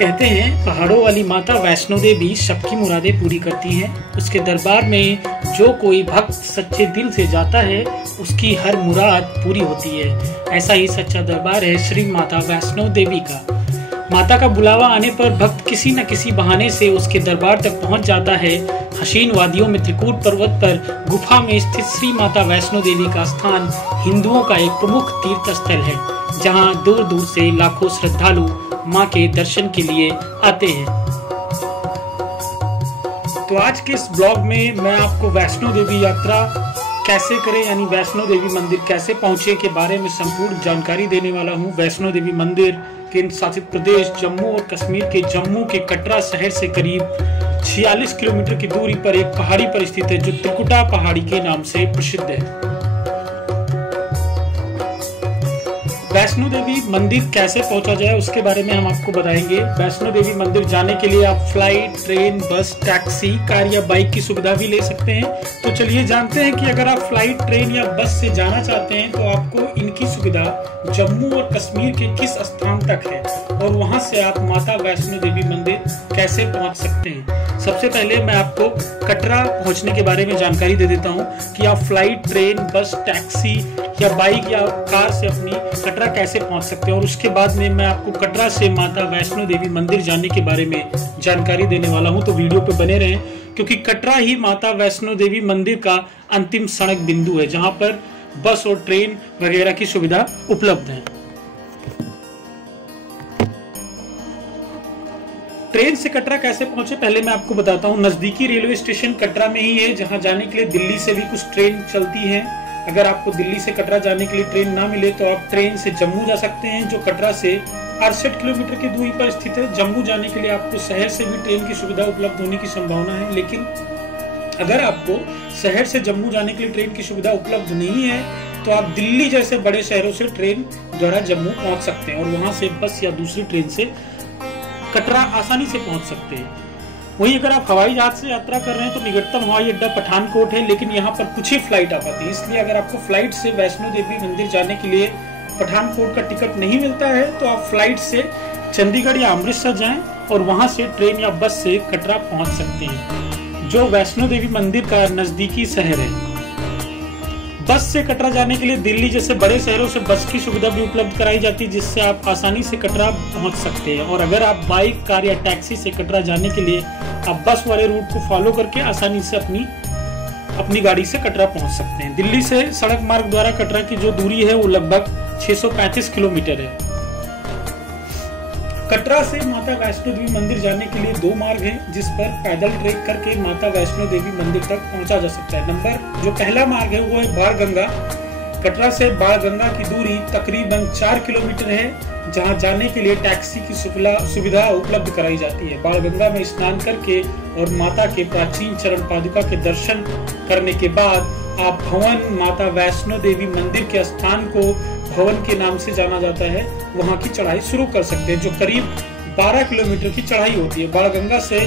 कहते हैं पहाड़ों वाली माता वैष्णो देवी सबकी मुरादें पूरी करती हैं। उसके दरबार में जो कोई भक्त सच्चे दिल से जाता है उसकी हर मुराद पूरी होती है। ऐसा ही सच्चा दरबार है श्री माता वैष्णो देवी का। माता का बुलावा आने पर भक्त किसी न किसी बहाने से उसके दरबार तक पहुंच जाता है। हसीन वादियों में त्रिकूट पर्वत पर गुफा में स्थित श्री माता वैष्णो देवी का स्थान हिंदुओं का एक प्रमुख तीर्थ स्थल है, जहां दूर दूर से लाखों श्रद्धालु मां के दर्शन के लिए आते हैं। तो आज के इस ब्लॉग में मैं आपको वैष्णो देवी यात्रा कैसे करें, यानी वैष्णो देवी मंदिर कैसे पहुंचे के बारे में संपूर्ण जानकारी देने वाला हूं। वैष्णो देवी मंदिर केंद्र शासित प्रदेश जम्मू और कश्मीर के जम्मू के कटरा शहर से करीब 46 किलोमीटर की दूरी पर एक पहाड़ी पर स्थित है, जो त्रिकुटा पहाड़ी के नाम से प्रसिद्ध है। वैष्णो देवी मंदिर कैसे पहुंचा जाए उसके बारे में हम आपको बताएंगे। वैष्णो देवी मंदिर जाने के लिए आप फ्लाइट, ट्रेन, बस, टैक्सी, कार या बाइक की सुविधा भी ले सकते हैं। तो चलिए जानते हैं कि अगर आप फ्लाइट, ट्रेन या बस से जाना चाहते हैं तो आपको इनकी सुविधा जम्मू और कश्मीर के किस स्थान तक है और वहां से आप माता वैष्णो देवी मंदिर कैसे पहुंच सकते हैं। सबसे पहले मैं आपको कटरा पहुंचने के बारे में जानकारी दे देता हूं कि आप फ्लाइट, ट्रेन, बस, टैक्सी या बाइक या कार से अपनी कटरा कैसे पहुंच सकते हैं, और उसके बाद में मैं आपको कटरा से माता वैष्णो देवी मंदिर जाने के बारे में जानकारी देने वाला हूं। तो वीडियो पे बने रहें, क्योंकि कटरा ही माता वैष्णो देवी मंदिर का अंतिम सड़क बिंदु है, जहां पर बस और ट्रेन वगैरह की सुविधा उपलब्ध है। ट्रेन से कटरा कैसे पहुंचे पहले मैं आपको बताता हूं। नजदीकी रेलवे स्टेशन कटरा में ही है, जहां जाने के लिए दिल्ली से भी कुछ ट्रेन चलती है। अगर आपको दिल्ली से कटरा जाने के लिए ट्रेन ना मिले तो आप ट्रेन से जम्मू जा सकते हैं, जो कटरा से 68 किलोमीटर की दूरी पर स्थित है। जम्मू जाने के लिए आपको शहर से भी ट्रेन की सुविधा उपलब्ध होने की संभावना है, लेकिन अगर आपको शहर से जम्मू जाने के लिए ट्रेन की सुविधा उपलब्ध नहीं है तो आप दिल्ली जैसे बड़े शहरों से ट्रेन द्वारा जम्मू पहुंच सकते हैं और वहां से बस या दूसरी ट्रेन से कटरा आसानी से पहुंच सकते हैं। वहीं अगर आप हवाई जहाज से यात्रा कर रहे हैं तो निकटतम हवाई अड्डा पठानकोट है, लेकिन यहाँ पर कुछ ही फ्लाइट आ पाती है। इसलिए अगर आपको फ्लाइट से वैष्णो देवी मंदिर जाने के लिए पठानकोट का टिकट नहीं मिलता है तो आप फ्लाइट से चंडीगढ़ या अमृतसर जाएं और वहां से ट्रेन या बस से कटरा पहुंच सकते हैं, जो वैष्णो देवी मंदिर का नजदीकी शहर है। बस से कटरा जाने के लिए दिल्ली जैसे बड़े शहरों से बस की सुविधा भी उपलब्ध कराई जाती है, जिससे आप आसानी से कटरा पहुंच सकते हैं। और अगर आप बाइक, कार या टैक्सी से कटरा जाने के लिए आप बस वाले रूट को फॉलो करके आसानी से अपनी गाड़ी से कटरा पहुंच सकते हैं। दिल्ली से सड़क मार्ग द्वारा कटरा की जो दूरी है वो लगभग 635 किलोमीटर है। कटरा से माता वैष्णो देवी मंदिर जाने के लिए 2 मार्ग हैं, जिस पर पैदल ट्रेक करके माता वैष्णो देवी मंदिर तक पहुंचा जा सकता है। जो पहला मार्ग है वो है बाणगंगा। कटरा से बाणगंगा की दूरी तकरीबन 4 किलोमीटर है, जहां जाने के लिए टैक्सी की सुविधा उपलब्ध कराई जाती है। बाणगंगा में स्नान करके और माता के प्राचीन चरण पादुका के दर्शन करने के बाद आप भवन, माता वैष्णो देवी मंदिर के स्थान को भवन के नाम से जाना जाता है, वहां की चढ़ाई शुरू कर सकते हैं, जो करीब 12 किलोमीटर की चढ़ाई होती है। बाणगंगा से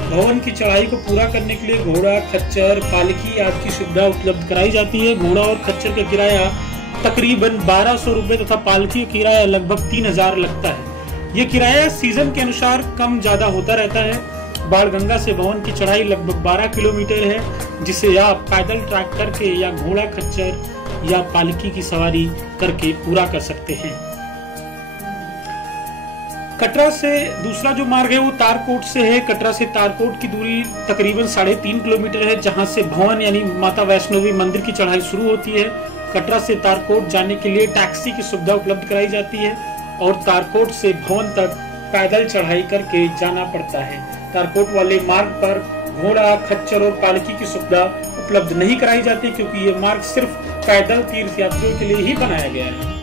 भवन की चढ़ाई को पूरा करने के लिए घोड़ा, खच्चर, पालकी आदि की सुविधा उपलब्ध कराई जाती है। घोड़ा और खच्चर का किराया तकरीबन 1200 रुपए तथा पालकी का किराया लगभग 3000 लगता है। ये किराया सीजन के अनुसार कम ज्यादा होता रहता है। बाणगंगा से भवन की चढ़ाई लगभग 12 किलोमीटर है, जिसे आप पैदल ट्रैक करके या घोड़ा, खच्चर या पालकी की सवारी करके पूरा कर सकते हैं। कटरा से दूसरा जो मार्ग है वो तारकोट से है। कटरा से तारकोट की दूरी तकरीबन 3.5 किलोमीटर है, जहां से भवन यानी माता वैष्णो देवी मंदिर की चढ़ाई शुरू होती है। कटरा से तारकोट जाने के लिए टैक्सी की सुविधा उपलब्ध कराई जाती है और तारकोट से भवन तक पैदल चढ़ाई करके जाना पड़ता है। तारकोट वाले मार्ग पर घोड़ा, खच्चर और पालकी की सुविधा उपलब्ध नहीं कराई जाती, क्योंकि ये मार्ग सिर्फ पैदल तीर्थ यात्रियों के लिए ही बनाया गया है।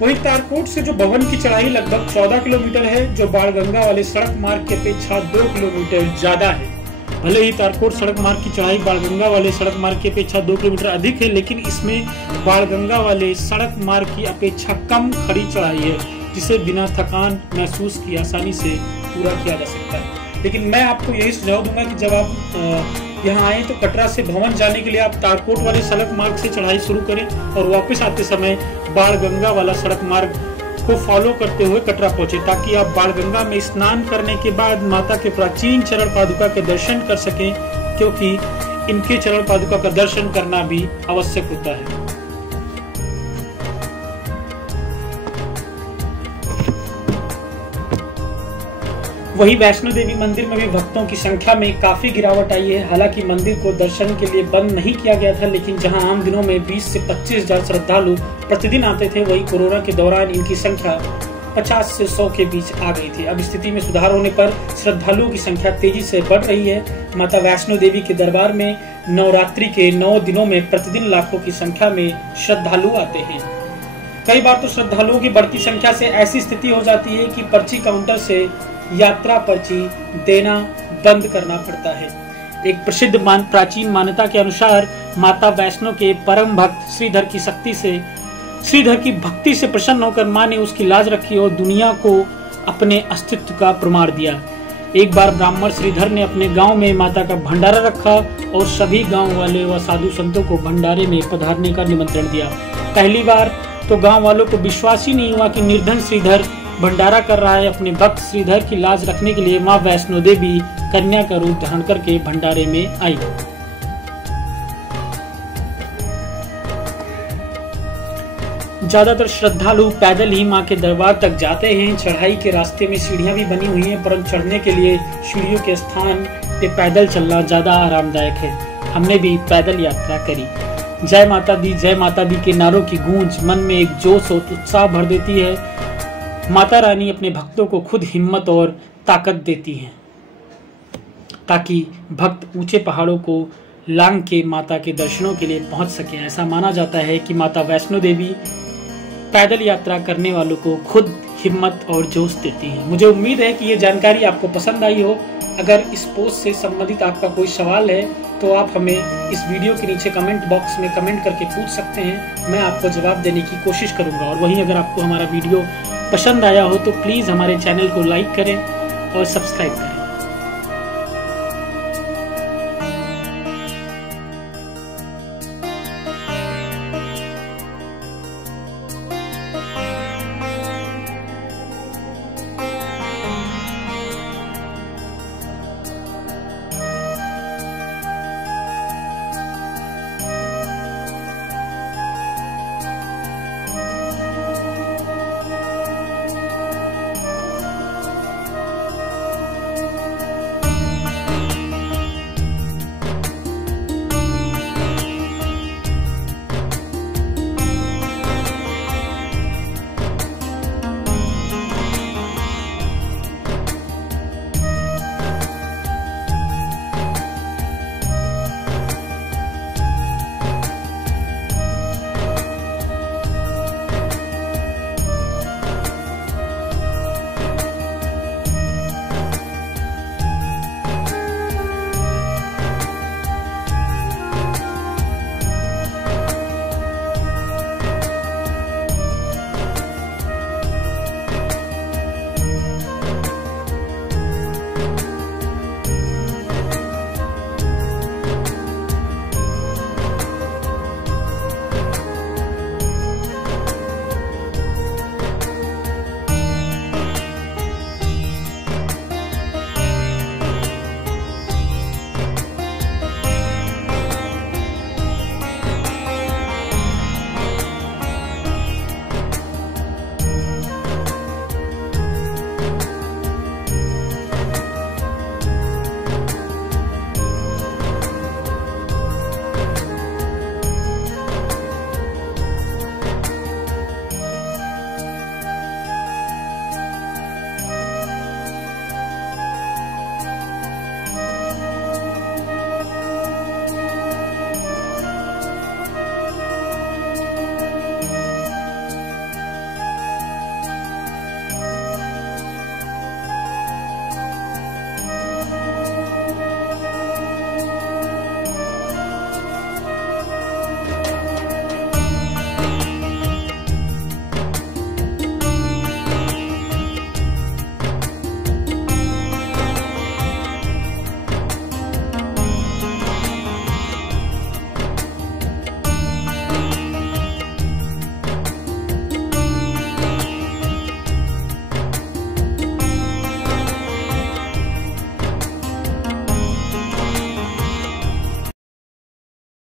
वहीं तारकोट से जो भवन की चढ़ाई लगभग 14 किलोमीटर है, जो बाणगंगा वाले सड़क मार्ग की अपेक्षा 2 किलोमीटर ज्यादा है। भले ही तारकोट सड़क मार्ग की चढ़ाई बाणगंगा वाले सड़क मार्ग की अपेक्षा 2 किलोमीटर अधिक है, लेकिन इसमें बाणगंगा वाले सड़क मार्ग की अपेक्षा कम खड़ी चढ़ाई है, जिसे बिना थकान महसूस किए आसानी से पूरा किया जा सकता है। लेकिन मैं आपको यही सुझाव दूंगा कि जब आप यहाँ आए तो कटरा से भवन जाने के लिए आप तारकोट वाले सड़क मार्ग से चढ़ाई शुरू करें और वापस आते समय बाणगंगा वाला सड़क मार्ग को फॉलो करते हुए कटरा पहुंचे, ताकि आप बाणगंगा में स्नान करने के बाद माता के प्राचीन चरण पादुका के दर्शन कर सकें, क्योंकि इनके चरण पादुका का दर्शन करना भी आवश्यक होता है। वहीं वैष्णो देवी मंदिर में भी भक्तों की संख्या में काफी गिरावट आई है। हालांकि मंदिर को दर्शन के लिए बंद नहीं किया गया था, लेकिन जहां आम दिनों में 20 से 25 हजार श्रद्धालु प्रतिदिन आते थे, वहीं कोरोना के दौरान इनकी संख्या 50 से 100 के बीच आ गई थी। अब स्थिति में सुधार होने पर श्रद्धालुओं की संख्या तेजी से बढ़ रही है। माता वैष्णो देवी के दरबार में नवरात्रि के 9 दिनों में प्रतिदिन लाखों की संख्या में श्रद्धालु आते हैं। कई बार तो श्रद्धालुओं की बढ़ती संख्या से ऐसी स्थिति हो जाती है कि पर्ची काउंटर से यात्रा पर्ची देना बंद करना पड़ता है। एक प्रसिद्ध प्राचीन मान्यता के अनुसार माता वैष्णो के परम भक्त श्रीधर की भक्ति से प्रसन्न होकर मां ने उसकी लाज रखी और दुनिया को अपने अस्तित्व का प्रमाण दिया। एक बार ब्राह्मण श्रीधर ने अपने गांव में माता का भंडारा रखा और सभी गांव वाले व साधु संतों को भंडारे में पधारने का निमंत्रण दिया। पहली बार तो गांव वालों को विश्वास ही नहीं हुआ कि निर्धन श्रीधर भंडारा कर रहा है। अपने भक्त श्रीधर की लाज रखने के लिए मां वैष्णो देवी कन्या का रूप धारण करके भंडारे में आई। ज्यादातर श्रद्धालु पैदल ही मां के दरबार तक जाते हैं। चढ़ाई के रास्ते में सीढ़ियां भी बनी हुई हैं, परंतु चढ़ने के लिए सीढ़ियों के स्थान पे पैदल चलना ज्यादा आरामदायक है। हमने भी पैदल यात्रा करी। जय माता दी के नारों की गूंज मन में एक जोश और उत्साह भर देती है। माता रानी अपने भक्तों को खुद हिम्मत और ताकत देती हैं, ताकि भक्त ऊंचे पहाड़ों को लांघ के माता के दर्शनों के लिए पहुंच सकें। ऐसा माना जाता है कि माता वैष्णो देवी पैदल यात्रा करने वालों को खुद हिम्मत और जोश देती हैं। मुझे उम्मीद है कि ये जानकारी आपको पसंद आई हो। अगर इस पोस्ट से संबंधित आपका कोई सवाल है तो आप हमें इस वीडियो के नीचे कमेंट बॉक्स में कमेंट करके पूछ सकते हैं। मैं आपको जवाब देने की कोशिश करूंगा। और वहीं अगर आपको हमारा वीडियो पसंद आया हो तो प्लीज़ हमारे चैनल को लाइक करें और सब्सक्राइब करें।